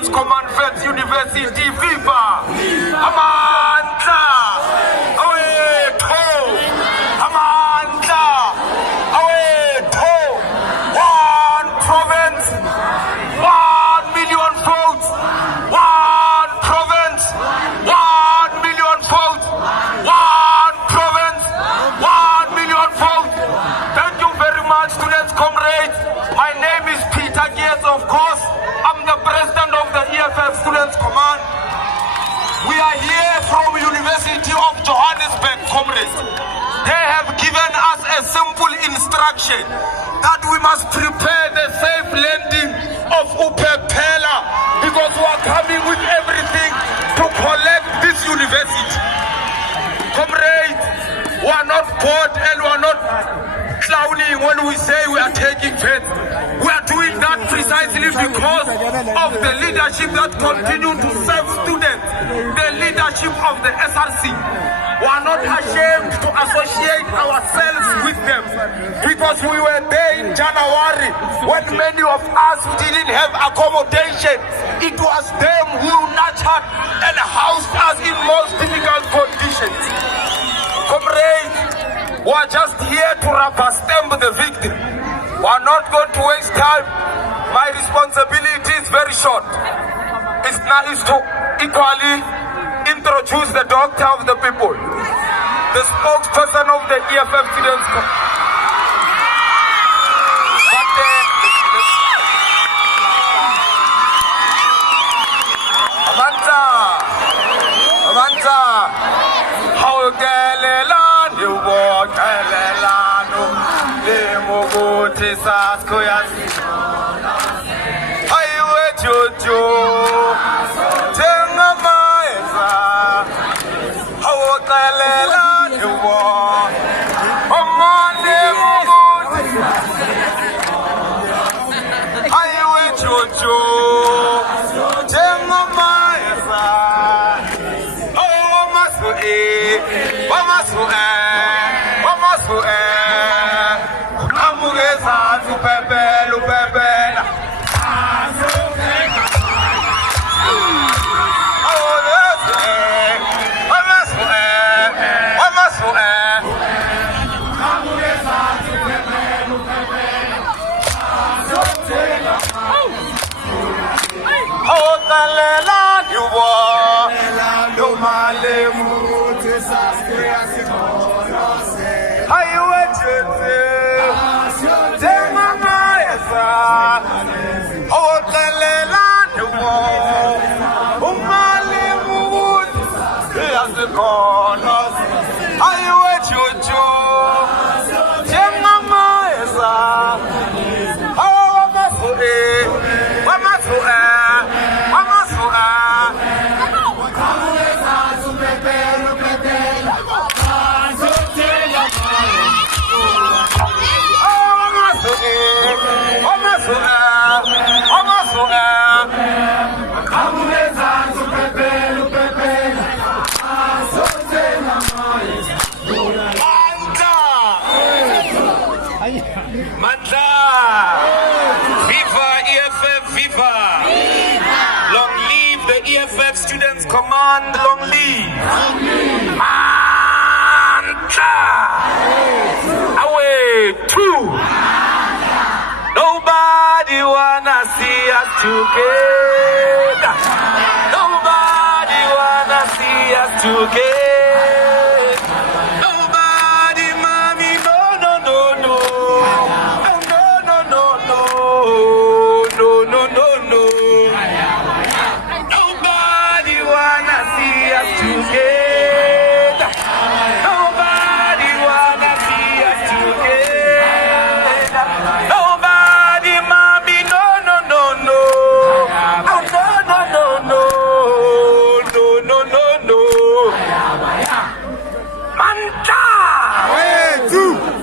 Students Command Wits University, Viva! Amandla! Awetho! Amandla! Awetho! One province, 1 million votes. One province, 1 million votes. One province, 1 million votes. Thank you very much, students, comrades. My name is Peter Geertz, of course. I'm the president of the EFF Students Command. We are here from University of Johannesburg, comrades. They have given us a simple instruction that we must prepare the safe landing of Uphephela because we are coming with everything to collect this university. Comrades, we are not bored and we are not clowning when we say we are taking faith. We are doing that precisely because of the leadership that continue to serve students, the leadership of the SRC. We are not ashamed to associate ourselves with them because we were there in January when many of us didn't have accommodation. It was them who nurtured and housed us in most difficult conditions. Comrades, we are just here to rubber stamp the victim. We are not going to waste time. My responsibility is very short. It's to equally introduce the doctor of the people, the spokesperson of the EFF Students Command. EFF Students Command, long live! Mantra! Away, two! Nobody wanna see us together! Nobody wanna see us together! Nobody, mommy, no, no, no, no! No, no, no, no! No, no, no, no! Together. Nobody wanna see us together. Nobody, mommy, no, no, no, no. Oh, no, no, no, no. No, no, no, no. Manta!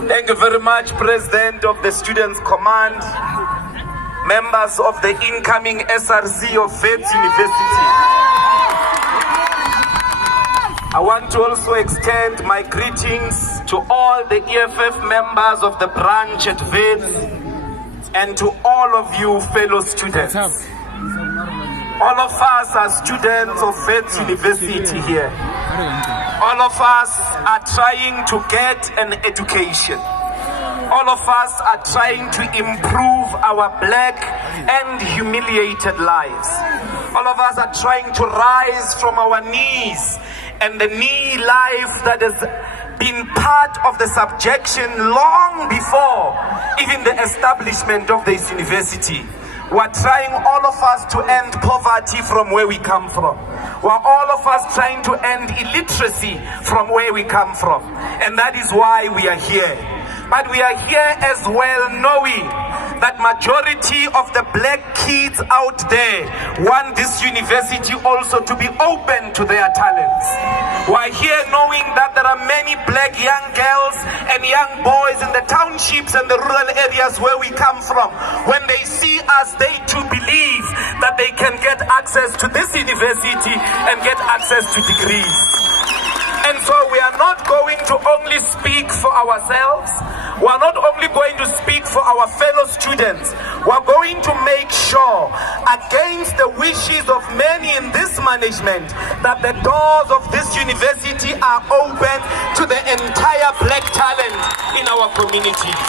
Thank you very much, President of the Students Command, members of the incoming SRC of Wits University. I want to also extend my greetings to all the EFF members of the branch at Wits and to all of you fellow students. All of us are students of Wits University here. All of us are trying to get an education. All of us are trying to improve our black and humiliated lives. All of us are trying to rise from our knees and the knee life that has been part of the subjection long before even the establishment of this university. We're trying, all of us, to end poverty from where we come from. We're all of us trying to end illiteracy from where we come from. And that is why we are here. But we are here as well knowing that majority of the black kids out there want this university also to be open to their talents. We're here knowing that there are many black young girls and young boys in the townships and the rural areas where we come from. When they see us, they too believe that they can get access to this university and get access to degrees. And so we are not going to only speak for ourselves. We are not only going to speak for our fellow students. We are going to make sure, against the wishes of many in this management, that the doors of this university are open to the entire black talent in our communities.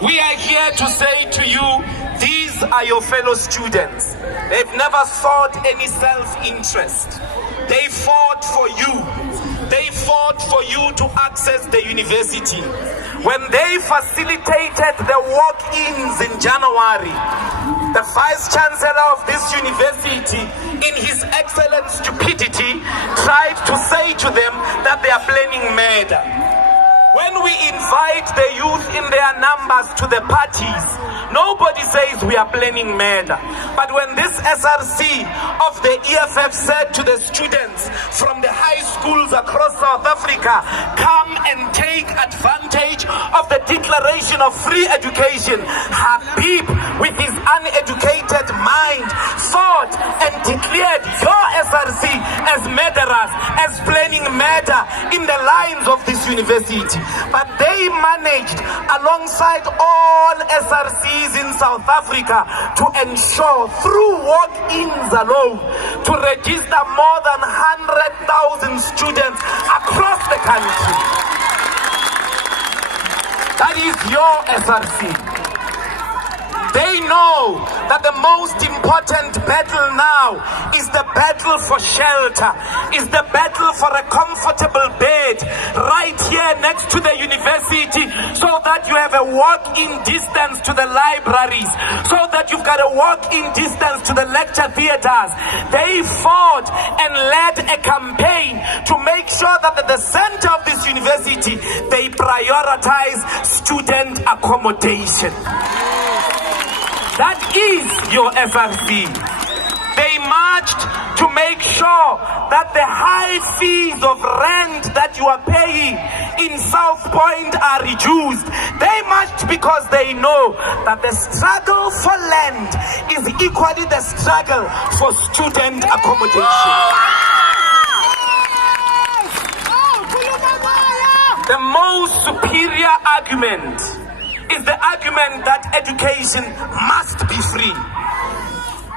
We are here to say to you, these are your fellow students. They've never sought any self-interest. They fought for you. They fought for you to access the university. When they facilitated the walk-ins in January, the Vice-Chancellor of this university, in his excellent stupidity, tried to say to them that they are planning murder. When we invite the youth in their numbers to the parties, nobody says we are planning murder. But when this SRC of the EFF said to the students from the high schools across South Africa, come and take advantage of the Declaration of Free Education, Habib, with his uneducated mind, thought and declared your SRC as murderers, as planning murder in the lines of this university. But they managed, alongside all SRCs in South Africa, to ensure through walk-ins alone to register more than 100,000 students across the country. That is your SRC. They know that the most important battle now is the battle for shelter, is the battle for a comfortable bed right here next to the university, so that you have a walk-in distance to the libraries, so that you've got a walk-in distance to the lecture theaters. They fought and led a campaign to make sure that at the center of this university, they prioritize student accommodation. That is your SRC. They marched to make sure that the high fees of rent that you are paying in South Point are reduced. They marched because they know that the struggle for land is equally the struggle for student accommodation. The most superior argument is the argument that education must be free.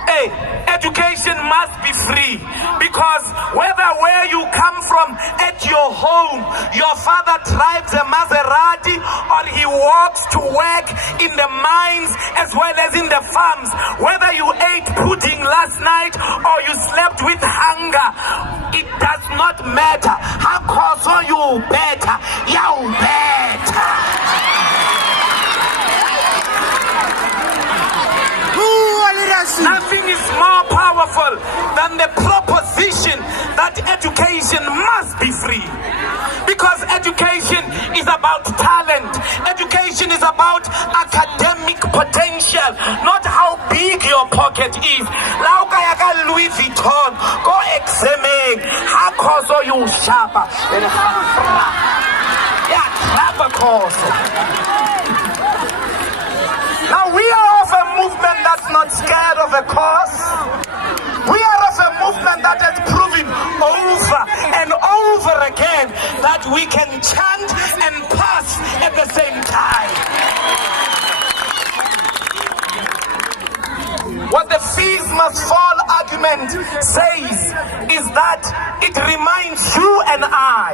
Hey, education must be free, because whether where you come from at your home, your father drives a Maserati, or he walks to work in the mines as well as in the farms, whether you ate pudding last night or you slept with hunger, it does not matter. How cause you better? You better. Nothing is more powerful than the proposition that education must be free. Because education is about talent. Education is about academic potential, not how big your pocket is. Laukayaka Louis Vuitton, go examine. How cause you sharper? Yeah, sharper cause. Now we are of a movement that's not scared of a cause. We are of a movement that has proven over and over again that we can chant and pass at the same time. What the fees must fall argument says is that it reminds you and I,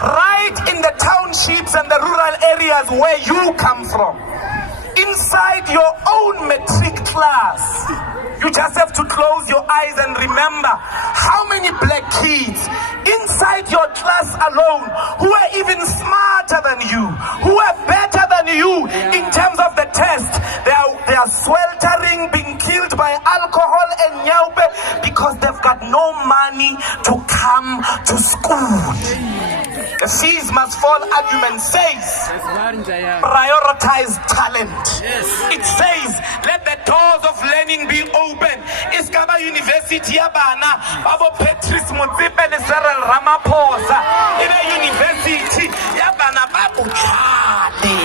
right in the townships and the rural areas where you come from, inside your own matric class, you just have to close your eyes and remember how many black kids inside your class alone who are even smarter than you, who are better than you in terms of the test, they are sweltering, being killed by alcohol and nyaupe because they've got no money to come to school. The fees must fall argument says prioritize talent. It says let the doors of learning be open. Iskaba University yabana babo Patrice Motsepe le Cyril Ramaphosa ibe university yabana babu chade.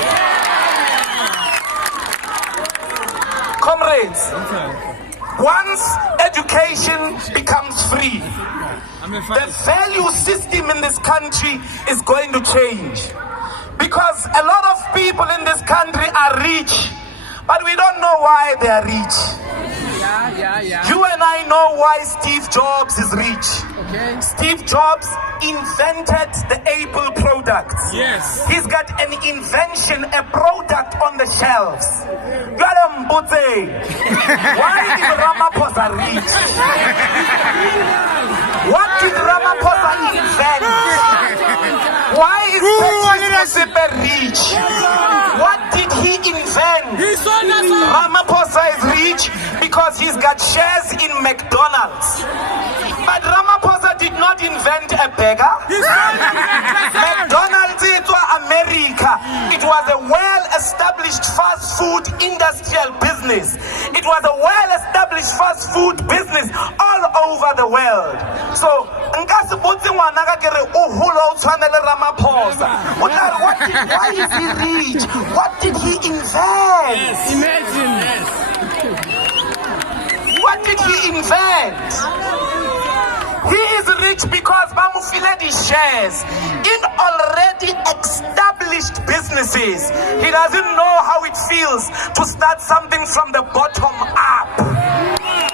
Comrades, once education becomes free, the value system in this country is going to change, because a lot of people in this country are rich, but we don't know why they are rich. You and I know why Steve Jobs is rich. Okay. Steve Jobs invented the Apple products. Yes. He's got an invention, a product on the shelves. Why is Ramaphosa rich? What did Ramaphosa invent? Why is Patrice rich? What did he invent? Ramaphosa is rich because he's got shares in McDonald's. But Ramaphosa did not invent a beggar. McDonald's is America. It was a well-established fast food industrial business. It was a well-established fast food business all over the world. So, why is he rich? What did he invent? Yes, imagine this. What did he invent? He is rich because Bamufiledi shares in already established businesses. He doesn't know how it feels to start something from the bottom up.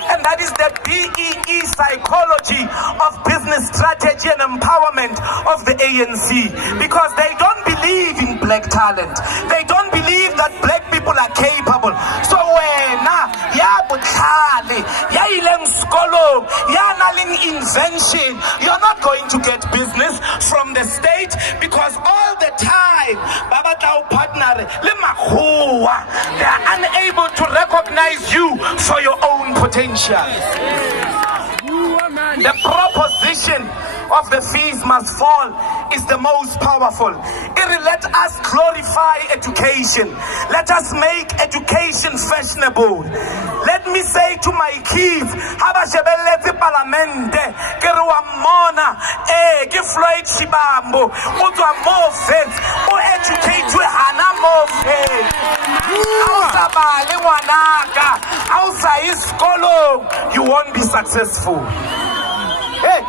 And that is the BEE psychology of business strategy and empowerment of the ANC. Because they don't believe in black talent. They don't believe that black people are capable. So when you're not going to get business from the state, because all the time they are unable to recognize you for your own potential. The proposition of the fees must fall is the most powerful. Let us glorify education. Let us make education fashionable. Let me say to my kids, habashebeletse parlamente ke re wa mona ke Floyd Shibambo o tswa mo Wits o educate hana mo Wits ausa ba le ngwanaka ausa iskolo, you won't be successful. Hey,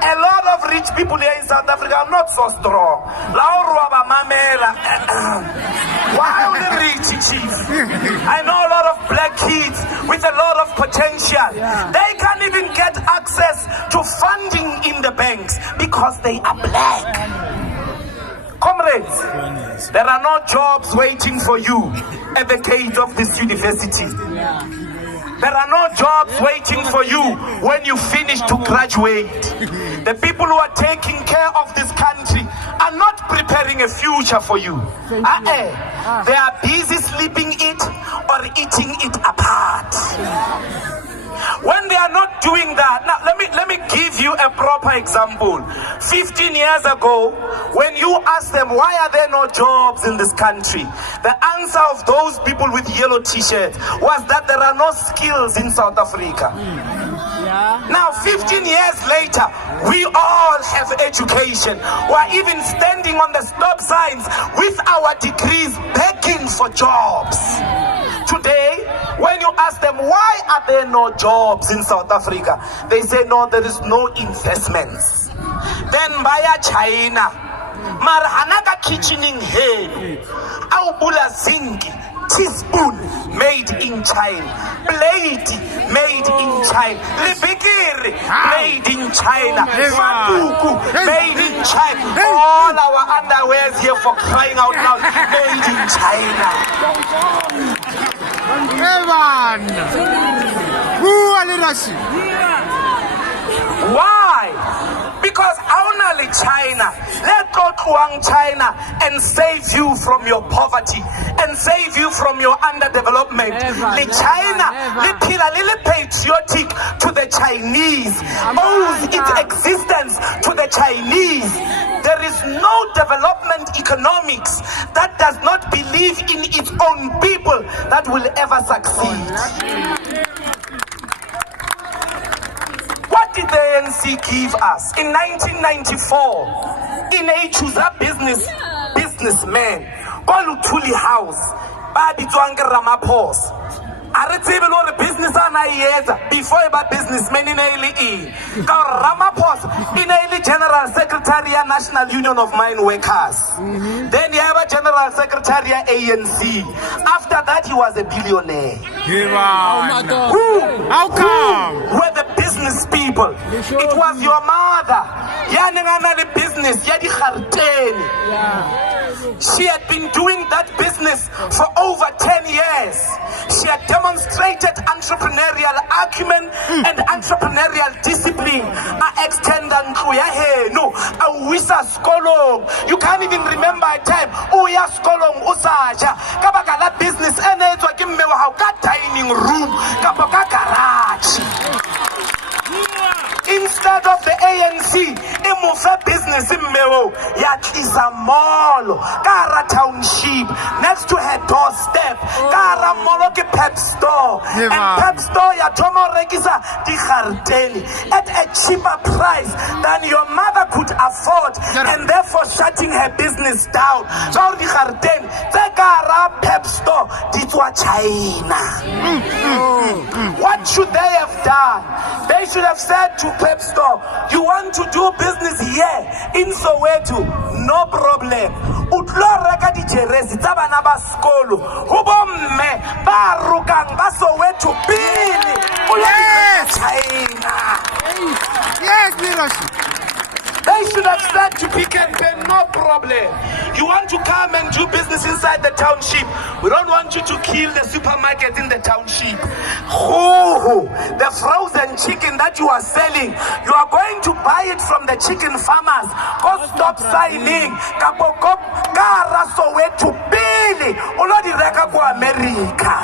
a lot of rich people here in South Africa are not so strong. Why only rich, chief? I know a lot of black kids with a lot of potential. They can't even get access to funding in the banks because they are black. Comrades, there are no jobs waiting for you at the gate of this university. There are no jobs waiting for you when you finish to graduate. The people who are taking care of this country are not preparing a future for you. They are busy sleeping it or eating it apart. When they are not doing that, now let me give you a proper example. 15 years ago, when you ask them why are there no jobs in this country, the answer of those people with yellow t-shirts was that there are no skills in South Africa. Now 15 years later, we all have education. We're even standing on the stop signs with our degrees begging for jobs. Today, when you ask them why are there no jobs in South Africa, they say no, there is no investments. Then via China, Marhanaka kitchening head, Aubula zinc, teaspoon made in China, blade made in China, libikiri made in China, maduku made in China, all our underwears here for crying out loud made in China. Why? Because only China, let go to China and save you from your poverty and save you from your underdevelopment. The China, the pillar, the patriotic to the Chinese, owes its existence to the Chinese. There is no development economics that does not believe in its own people that will ever succeed. What did the ANC give us? In 1994, in a Chuza businessman, Kolutuli House, Babi Twange Ramaphosa. Aretibelo business before about businessmen in Aili Ramaphosa in Aili General Secretary National Union of Mine Workers. Then you have a General Secretary ANC. After that he was a billionaire. Who were the business people? It was your mother. The business. She had been doing that business for over 10 years. She had demonstrated entrepreneurial acumen and entrepreneurial discipline. You can't even remember a time. Business dining room. Instead of the ANC, imufe business in Mero, Yatlisa Mall, Kara Township, next to her doorstep, Kara Moloke Pep Store, and Pep Store Yatomo Regisa Di Gardeni at a cheaper price than your mother could afford, and therefore shutting her business down. So Di Gardeni, the Kara Pep Store, Ditwa China. What should they have done? They should have said to Pep Store, you want to do business here in Soweto, no problem. Utloreka di jerezi tabana ba skolo. Hubomme ba rukang ba Soweto bini. Yes, China. Yes, Miroshi. They should have said to Pick and Pay, no problem. You want to come and do business inside the township. We don't want you to kill the supermarket in the township. The frozen chicken that you are selling, you are going to buy it from the chicken farmers. Go stop signing. Kara Soweto Bili. Ulodi reka ko America.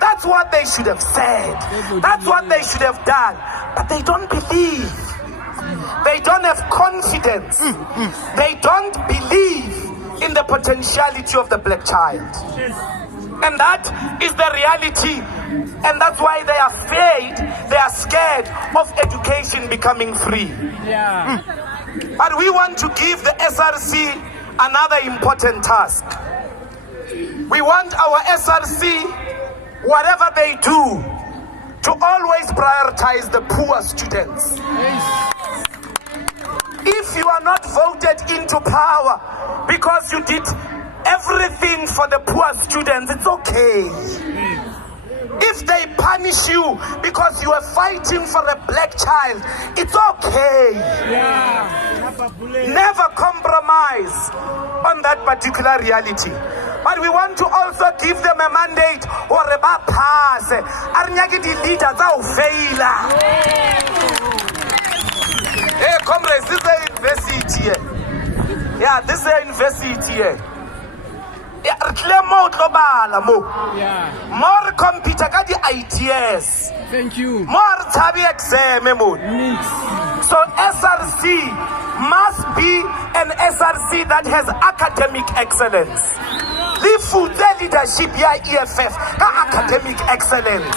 That's what they should have said. That's what they should have done. But they don't believe. They don't have confidence. They don't believe in the potentiality of the black child. And that is the reality. And that's why they are scared of education becoming free. But we want to give the SRC another important task. We want our SRC, whatever they do, to always prioritize the poor students. If you are not voted into power because you did everything for the poor students, it's okay. If they punish you because you are fighting for a black child, it's okay. Never compromise on that particular reality. But we want to also give them a mandate or a pass. Arnyaki leaders are failure. Hey, comrades, this is a university here. Yeah, this is a university here. More computer ka di ITS. Thank you. More tabi exam. So SRC must be an SRC that has academic excellence. The food leadership ya EFF academic excellence.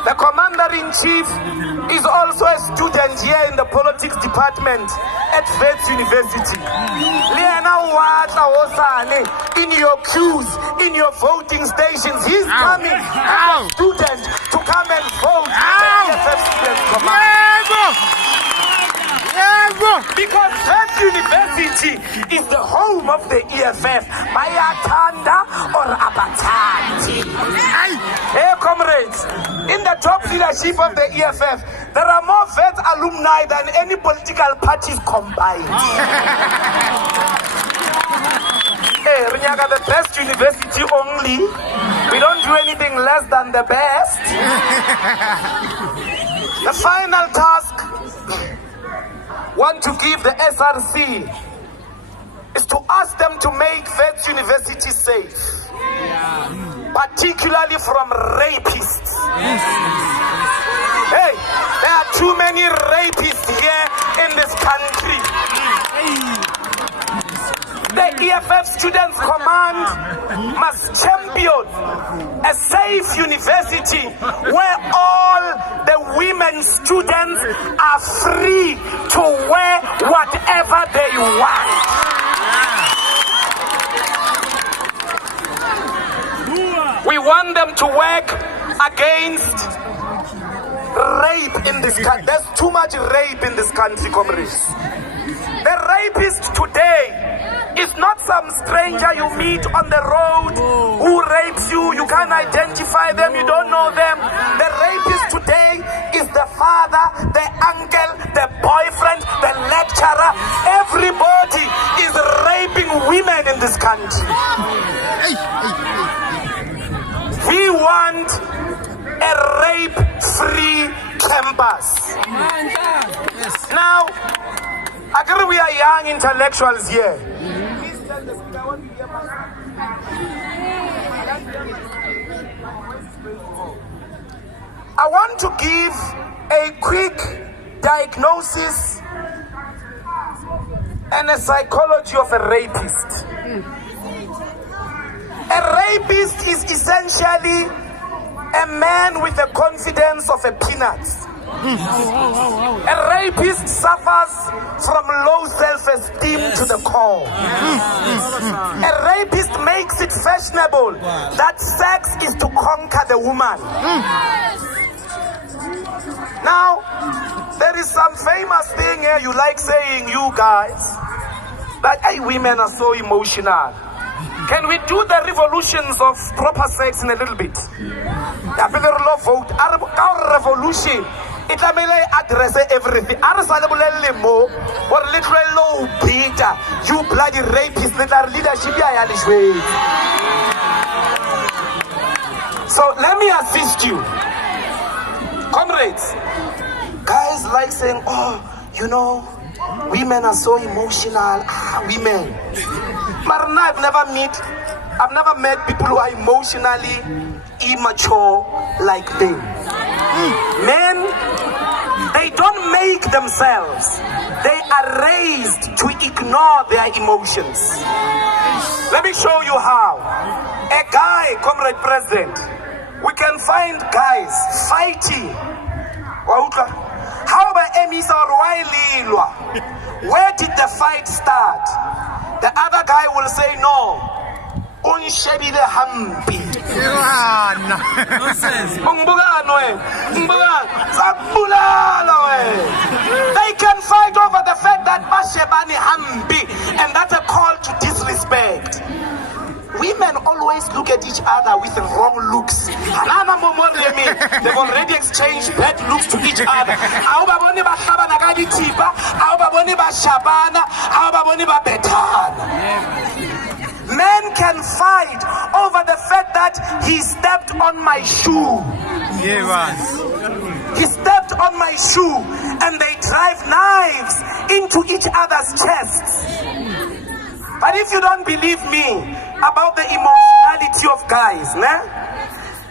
The commander-in-chief is also a student here in the politics department at Wits University. In your queues, in your voting stations, he's coming as a student to come and vote for the EFF student commander. Because that university is the home of the EFF. Bayatanda or Abatati. Hey, comrades, in the top leadership of the EFF, there are more Wits alumni than any political parties combined. Hey, Rinyaga, the best university only. We don't do anything less than the best. The final task want to give the SRC is to ask them to make Wits University safe, particularly from rapists. Hey, there are too many rapists here in this country. The EFF Students Command must champion a safe university where all the women students are free to wear whatever they want. We want them to work against rape in this country. There's too much rape in this country, comrades. The rapist today is not some stranger you meet on the road who rapes you. You can't identify them, you don't know them. The rapist today is the father, the uncle, the boyfriend, the lecturer. Everybody is raping women in this country. We want a rape-free campus. Now, I agree we are young intellectuals here. I want to give a quick diagnosis and a psychology of a rapist. A rapist is essentially a man with the confidence of a peanut. A rapist suffers from low self-esteem to the core. A rapist makes it fashionable that sex is to conquer the woman. Now, there is some famous thing here you like saying, you guys, that hey, women are so emotional. Can we do the revolutions of proper sex in a little bit? Vote. Our revolution, it may address everything. Or literally low Peter, you bloody rapist, little leadership. So let me assist you. Comrades, guys like saying, oh, you know, women are so emotional. Women. Marna, I've never met people who are emotionally immature like them. Men, they don't make themselves. They are raised to ignore their emotions. Let me show you how. A guy, Comrade President, we can find guys fighting. How about Emisa Roy? Where did the fight start? The other guy will say no. Unshabile hampi. They can fight over the fact that Bashebani hampi, and that's a call to disrespect. Women always look at each other with wrong looks. They've already exchanged bad looks to each other. Men can fight over the fact that he stepped on my shoe. He stepped on my shoe, and they drive knives into each other's chests. But if you don't believe me about the emotionality of guys,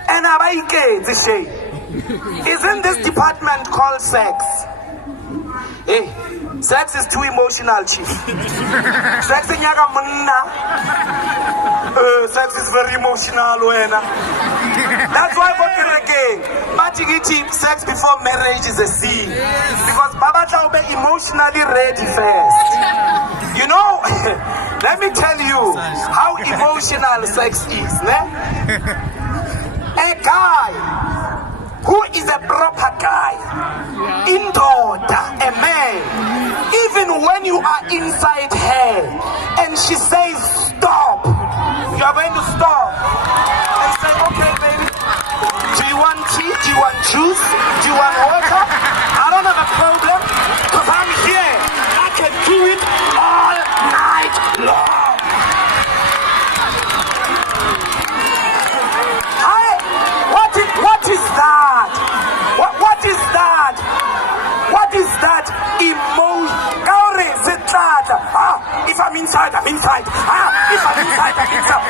and isn't this department called sex? Hey, sex is too emotional, chief. Sex is sex is very emotional. That's why sex before marriage is a sin. Because Baba Chao be emotionally ready first. You know, let me tell you how emotional sex is. A guy who is a proper guy, indoda, a man, even when you are inside her and she says stop, you are going to stop and say, okay baby, do you want tea, do you want juice, do you want water? I don't have a problem, because I'm here, I can do it all night long. What is that? What is that? What is that emotion? If I'm inside, I'm inside. If I'm inside, I'm inside.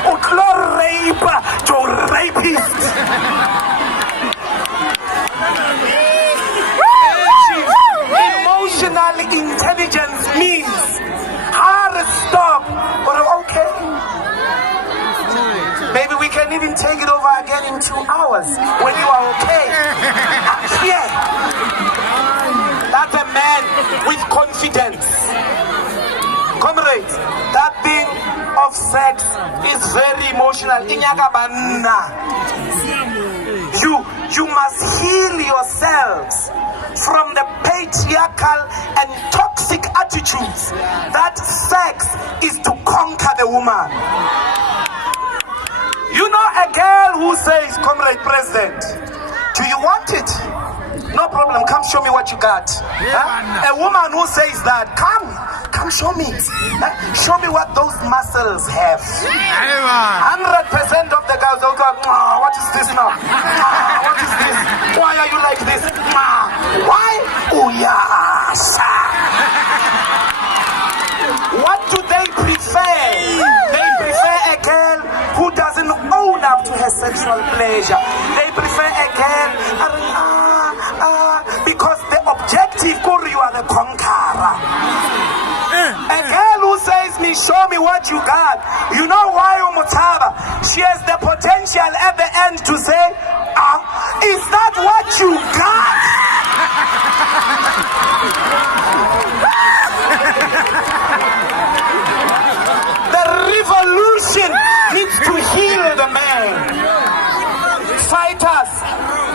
Rape, to rapist. Emotional intelligence means hard stop. Okay. Maybe we can even take it over again in 2 hours when you are okay. Yeah. That's a man with confidence. Comrades, that thing of sex is very emotional. You must heal yourselves from the patriarchal and toxic attitudes that sex is to conquer the woman. You know a girl who says, Comrade President, do you want it? No problem, come show me what you got. A woman who says that, come show me. Show me what those muscles have. 100% of the girls will go, what is this now? What is this? Why are you like this? Why? Oh yes. What do they prefer? They prefer a girl who doesn't own up to her sexual pleasure. They prefer a girl because the objective, you are the conqueror. A girl who says, show me what you got. You know why, Umutaba? She has the potential at the end to say, is that what you got? The revolution needs to heal the man. Fighters,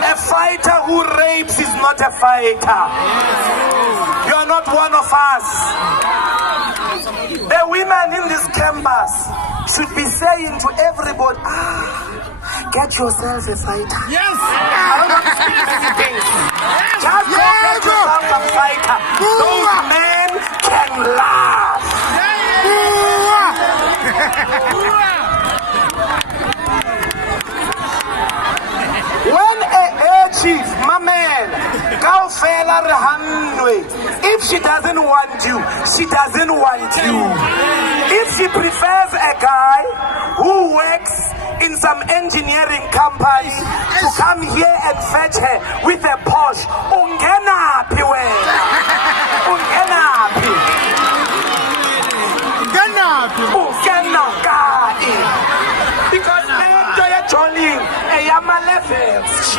a fighter who rapes is not a fighter. You are not one of us. The women in this campus should be saying to everybody, get yourself a fighter. Yes. I don't want to speak anything. Just go get yourself a fighter. Those men can laugh. When a chief, my man, if she doesn't want you, she doesn't want you. If she prefers a guy who works in some engineering company to come here and fetch her with a Porsche, ungenapi wena, ungenapi, ungenapi, because lento ya Jolene eyama levels,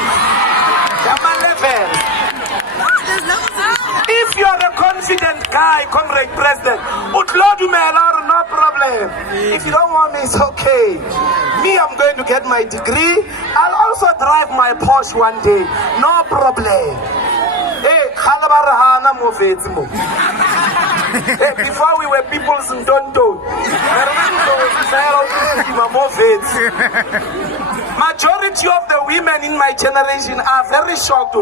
yama levels. If you are a confident guy, Comrade President, no problem. If you don't want me, it's okay. Me, I'm going to get my degree. I'll also drive my Porsche one day. No problem. Hey, before we were people's in Dondo. Majority of the women in my generation are very shocked.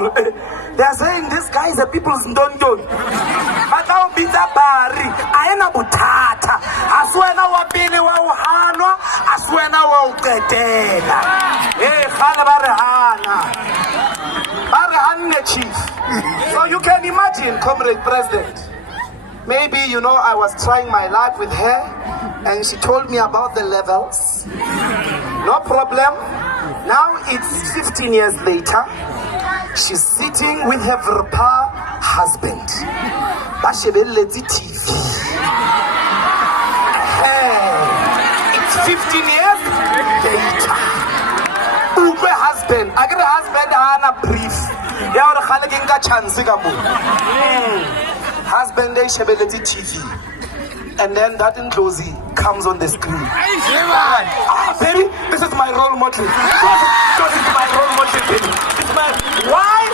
They're saying this guy is a people's Dondo. But I'll be the bari. I ain't a butata. I swear now wa bili wa uhanwa. I swear now wa uketela. Hey, khala barahana. Barahane chief. So you can imagine, Comrade President. Maybe, I was trying my luck with her and she told me about the levels. No problem. Now it's 15 years later. She's sitting with her Verpa husband. Bashebelezi TV. It's 15 years later. Ube husband. I get a husband and a brief. Husband Shebelezi TV. And then that Ndlozi comes on the screen. Baby, this is my role model. This is my role model, baby. man. Why?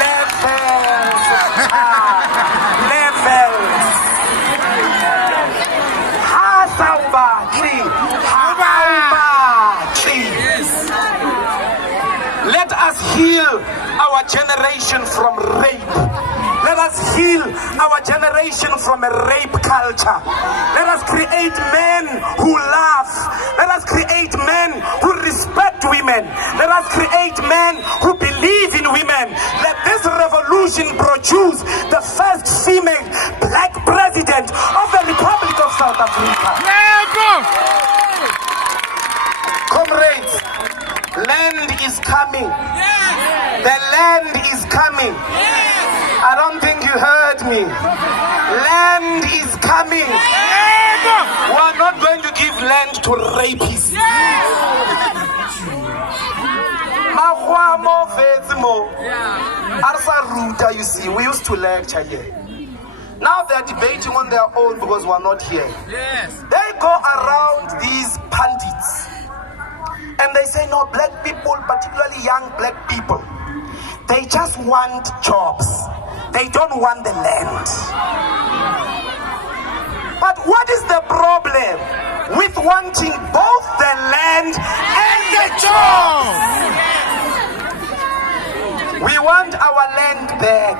Levels. Levels. Hasawubathi. Hawubathi. Let us heal our generation from rape. Let us heal our generation from a rape culture. Let us create men who love. Let us create men who respect women. Let us create men who believe in women. Let this revolution produce the first female black president of the Republic of South Africa. Comrades, land is coming. The land is coming. I don't think you heard me. Land is coming. We are not going to give land to rapists. You see, we used to lecture here. Now they are debating on their own because we are not here. They go around these pundits and they say, no, black people, particularly young black people, they just want jobs. They don't want the land. But what is the problem with wanting both the land and the jobs? We want our land back.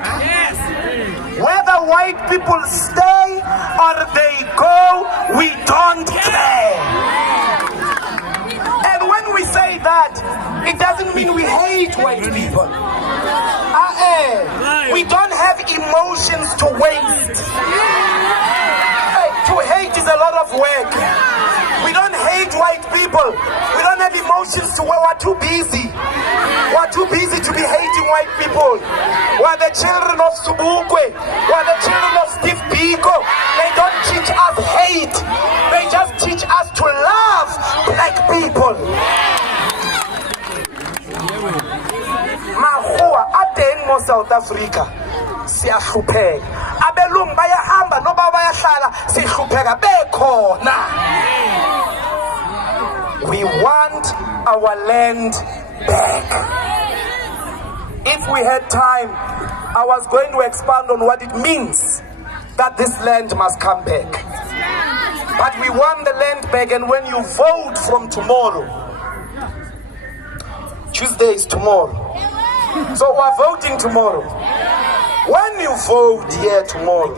Whether white people stay or they go, we don't care. And when we say that, it doesn't mean we hate white people. We don't have emotions to waste. To hate is a lot of work. We don't hate white people. We don't have emotions to we're too busy. We're too busy to be hating white people. We're the children of Subukwe. We're the children of Steve Biko. They don't teach us hate. They just teach us to love black people. Mahua ateng mo South Africa siyahlupheka abelungu bayahamba noba bayahlala sihlupheka bekhona. We want our land back. If we had time, I was going to expand on what it means that this land must come back. But we want the land back, and when you vote from tomorrow, Tuesday is tomorrow. So we're voting tomorrow. When you vote here tomorrow,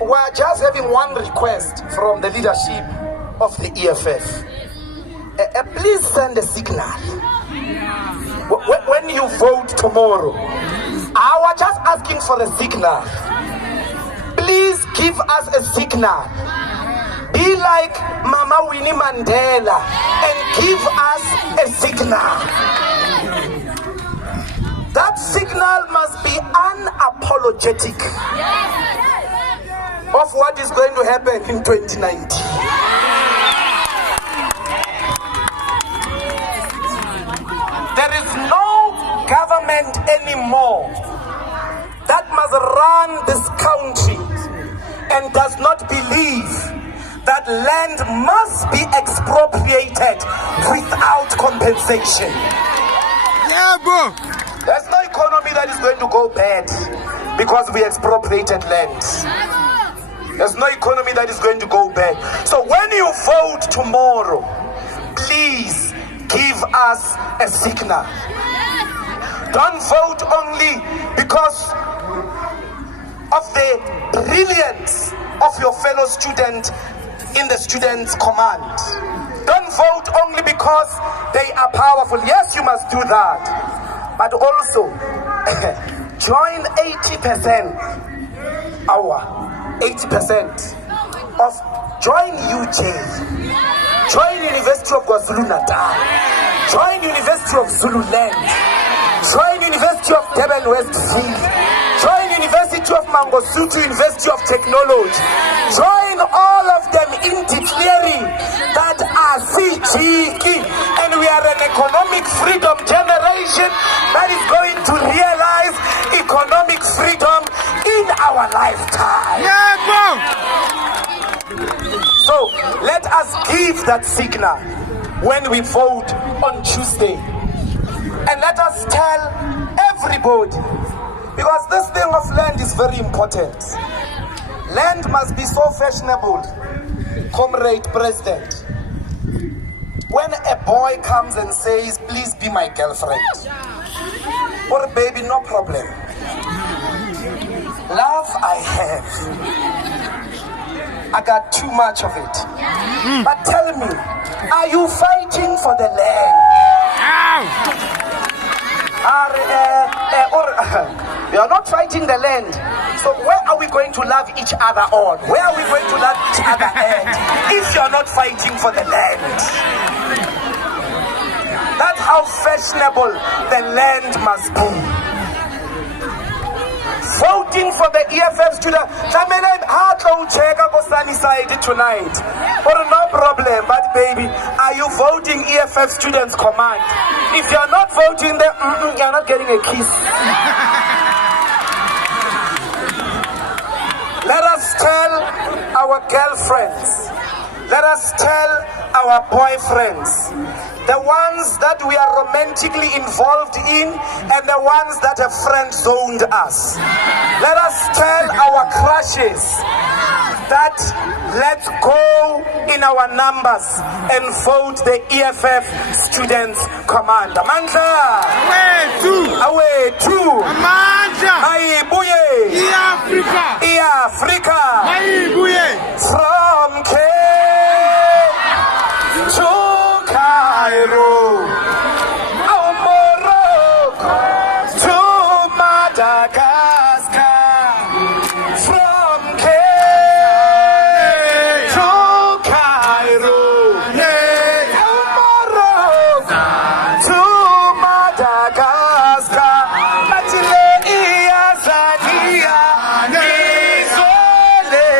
we're just having one request from the leadership of the EFF. Please send a signal. When you vote tomorrow, I was just asking for a signal. Please give us a signal. Be like Mama Winnie Mandela and give us a signal. That signal must be unapologetic of what is going to happen in 2019. There is no government anymore that must run this country and does not believe that land must be expropriated without compensation. Yeah, bro. There's no economy that is going to go bad because we expropriated land. There's no economy that is going to go bad. So when you vote tomorrow, please give us a signal. Don't vote only because of the brilliance of your fellow student in the students' command. Don't vote only because they are powerful. Yes, you must do that. But also, join 80%, 80% of join UJ, join University of KwaZulu-Natal, join University of Zululand, join University of Durban Westfield, join University of Mangosuthu, University of Technology, join all of them in declaring that are CGK, and we are an economic freedom generation that is going to realize economic freedom in our lifetime. Yeah, bro. So let us give that signal when we vote on Tuesday. And let us tell everybody, because this thing of land is very important. Land must be so fashionable, Comrade President. When a boy comes and says, please be my girlfriend, or baby, no problem. Love I have. I got too much of it. But tell me, are you fighting for the land? You are not fighting the land. So where are we going to love each other on? Where are we going to love each other at if you are not fighting for the land? That's how fashionable the land must be. Voting for the EFF student. Tonight. Or no problem, but baby, are you voting EFF Students Command? If you're not voting them, you're not getting a kiss. Let us tell our girlfriends, let us tell our boyfriends, the ones that we are romantically involved in and the ones that have friend-zoned us. Let us tell our crushes that let's go in our numbers and vote the EFF Students Command. Amandla! Away two! Amandla! Maibuye! EAfrica! EAfrica! Maibuye! From Cape to Cairo, Morocco to Madagascar, from Cape to Cairo, Morocco to Madagascar, Matile Iazania, Isoleto.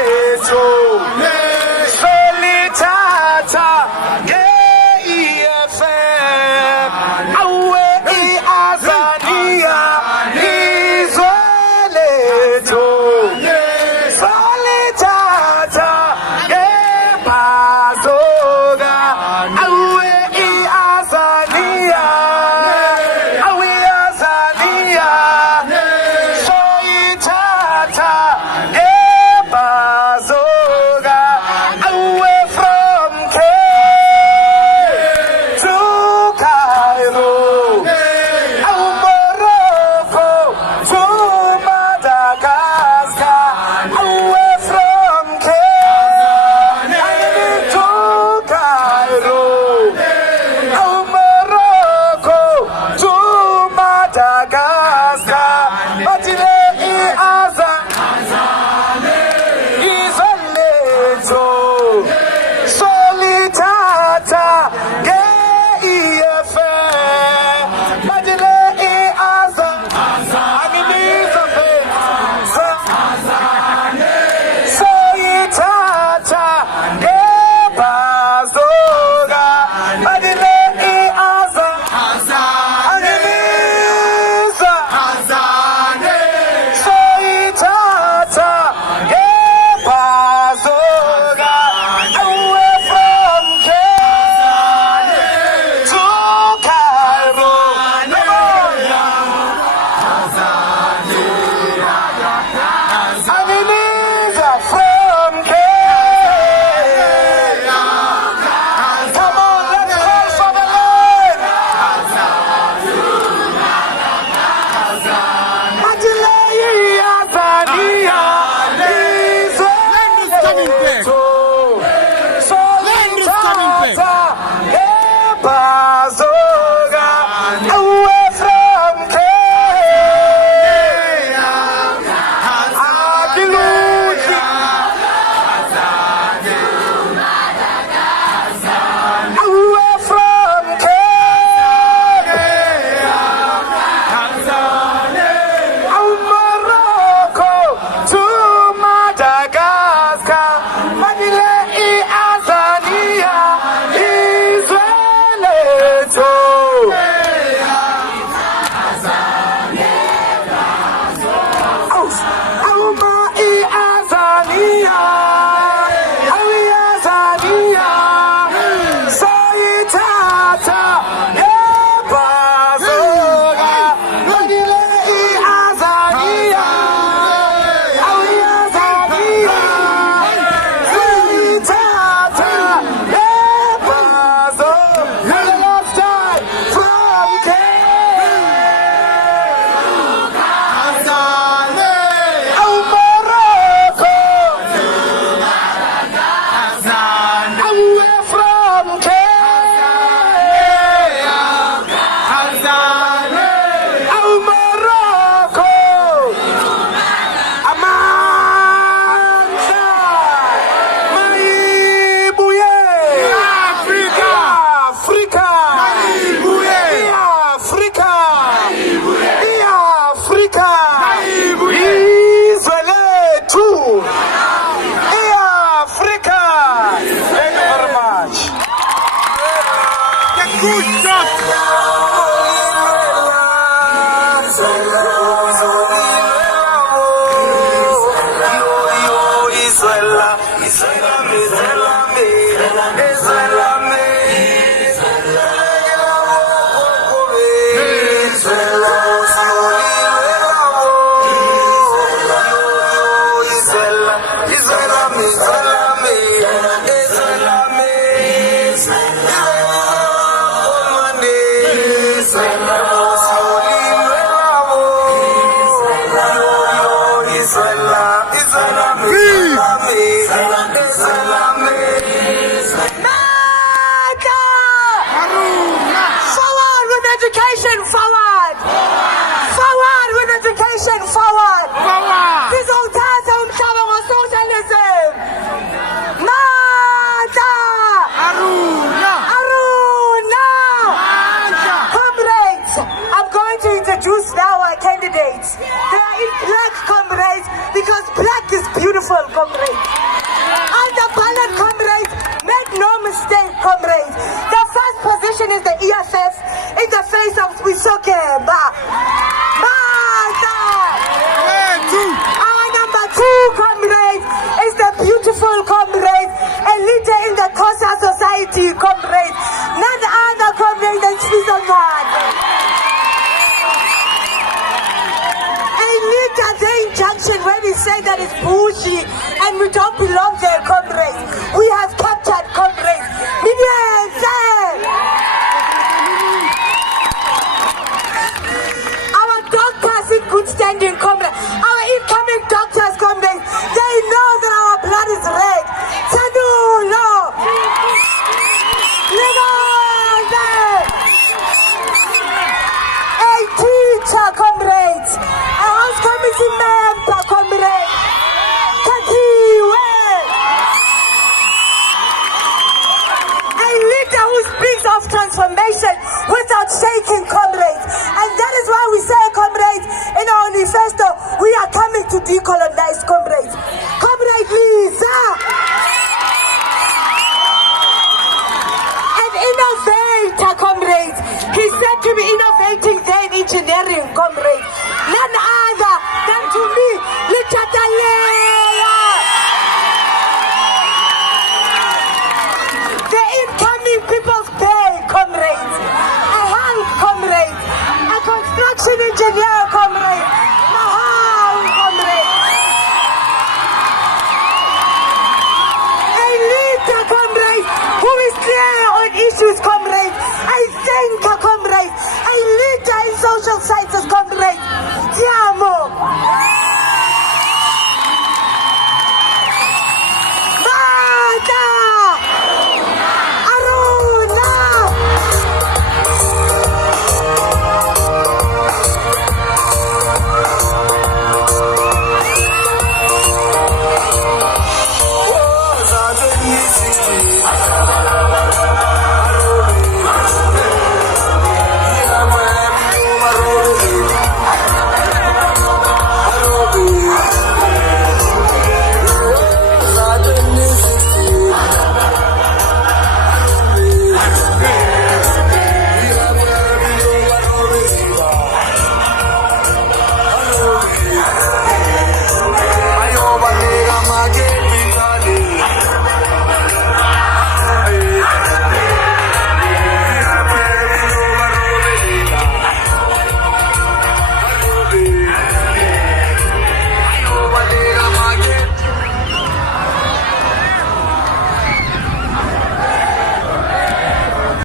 Good shot. Comrades. On the ballot, comrades, make no mistake, comrades. The first position is the EFF in the face of Wisoke. Our number 2, comrades, is the beautiful comrades, a leader in the Xhosa society, comrades. None other, comrades, than Switzerland. The injunction when we say that it's bullshit and we don't belong there, comrades. We have captured, comrades. Our doctors in good standing, comrades. Our incoming doctors, comrades. They know that our blood is red. Sanulo. A teacher, comrades. Committee member, comrade, a leader who speaks of transformation without shaking, comrades. And that is why we say, comrades, in our manifesto, we are coming to decolonize, comrades. Comrade Lisa, an innovator, comrades. He said to be innovating then engineering, comrades. None other than to me, Lichatalela. The incoming People's Pay, comrades. A health, comrades. A construction engineer, comrades. Mahal, comrades. A leader, comrades, who is clear on issues, comrades. A thinker, comrades. A leader in social sciences, comrades. Siamo! Bata! Aruna! Oh,